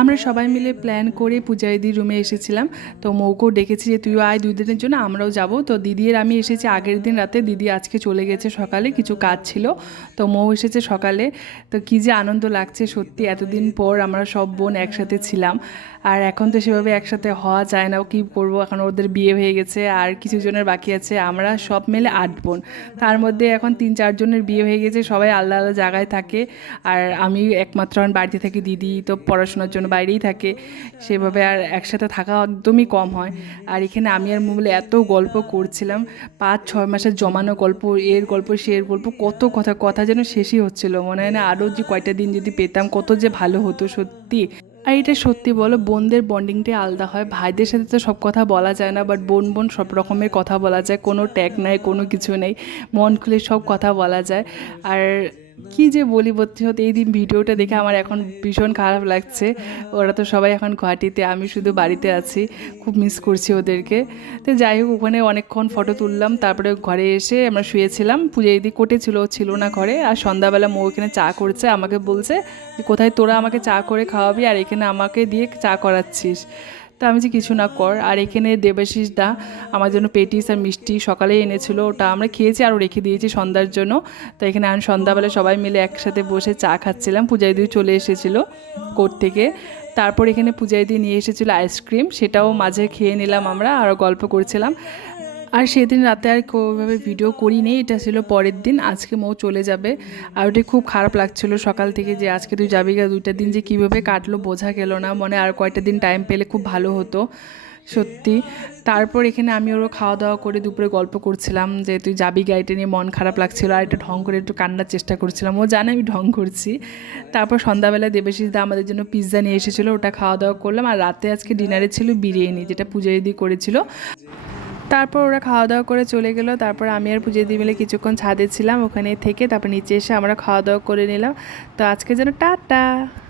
আমরা সবাই মিলে প্ল্যান করে পূজা দিদির রুমে এসেছিলাম। তো মৌকেও ডেকেছি যে তুইও আয় 2 দিনের জন্য, আমরাও যাব। তো দিদি আর আমি এসেছি আগের দিন রাতে, দিদি আজকে চলে গেছে সকালে, কিছু কাজ ছিল। তো মৌ এসেছে সকালে। তো কী যে আনন্দ লাগছে সত্যি, এতদিন পর আমরা সব বোন একসাথে ছিলাম। আর এখন তো সেভাবে একসাথে হওয়া যায় না, কী করবো, এখন ওদের বিয়ে হয়ে গেছে আর কিছু জনের বাকি আছে। আমরা সব মিলে 8 বোন, তার মধ্যে এখন 3-4 জনের বিয়ে হয়ে গেছে, সবাই আলাদা আলাদা জায়গায় থাকে। আর আমি একমাত্র আমার বাড়িতে থাকি, দিদি তো পড়াশোনার জন্য বাইরেই থাকে, সেভাবে আর একসাথে থাকা একদমই কম হয়। আর এখানে আমি আর মুমলে এত গল্প করছিলাম, 5-6 মাসের জমানো গল্প, এর গল্প সে এর গল্প, কত কথা কথা যেন শেষই হচ্ছিল, মনে হয় না আরও যে কয়টা দিন যদি পেতাম কত যে ভালো হতো সত্যি। আর এটা সত্যি বলো, বোনদের বন্ডিংটাই আলাদা হয়। ভাইদের সাথে তো সব কথা বলা যায় না, বাট বোন বোন সব রকমের কথা বলা যায়, কোনো ট্যাগ নাই, কোনো কিছু নেই, মন খুলে সব কথা বলা যায়। আর কি যে বলি, ভর্তি হতে এই দিন ভিডিওটা দেখে আমার এখন ভীষণ খারাপ লাগছে। ওরা তো সবাই এখন গুয়াহাটিতে, আমি শুধু বাড়িতে আছি, খুব মিস করছি ওদেরকে। তো যাই হোক, ওখানে অনেকক্ষণ ফটো তুললাম, তারপরে ঘরে এসে আমরা শুয়েছিলাম। পূজা দিদি কোটে ছিল না ঘরে। আর সন্ধ্যাবেলা মৌ এখানে চা করছে, আমাকে বলছে যে কোথায় তোরা আমাকে চা করে খাওয়াবি আর এখানে আমাকে দিয়ে চা করাচ্ছিস। তো আমি যে কিছু না কর। আর এখানে দেবাশিস দা আমার জন্য পেটিস আর মিষ্টি সকালেই এনেছিল, ওটা আমরা খেয়েছি আরও রেখে দিয়েছি সন্ধ্যার জন্য। তো এখানে আমি সন্ধ্যাবেলা সবাই মিলে একসাথে বসে চা খাচ্ছিলাম, পূজা দিদি চলে এসেছিলো কোর্ট থেকে। তারপর এখানে পূজা দিদি নিয়ে এসেছিলো আইসক্রিম, সেটাও মাঝে খেয়ে নিলাম আমরা, আরও গল্প করছিলাম। আর সেদিন রাতে আর কোনোভাবে ভিডিও করিনি, এটা ছিল পরের দিন, আজকে মৌ চলে যাবে। আর ওটা খুব খারাপ লাগছিল সকাল থেকে, যে আজকে তুই যাবি গা, 2টা দিন যে কীভাবে কাটলো বোঝা গেল না, মনে আর কয়টা দিন টাইম পেলে খুব ভালো হতো সত্যি। তারপর এখানে আমি ওরও খাওয়া দাওয়া করে দুপুরে গল্প করছিলাম যে তুই যাবি গা, এটা নিয়ে মন খারাপ লাগছিল, আর একটা ঢং করে একটু কান্নার চেষ্টা করছিলাম, ও জানে আমি ঢং করছি। তারপর সন্ধ্যাবেলা দেবাশিস দা আমাদের জন্য পিৎজা নিয়ে এসেছিলো, ওটা খাওয়া দাওয়া করলাম। আর রাতে আজকে ডিনারে ছিল বিরিয়ানি, যেটা পূজা দিদি করেছিল। তারপর ওরা খাওয়া দাওয়া করে চলে গেল। তারপর আমি আর পূজা দিদি মিলে কিছুক্ষণ ছাদে ছিলাম, ওখানে থেকে তারপর নিচে এসে আমরা খাওয়া দাওয়া করে নিলাম। তো আজকে যেন টাটা।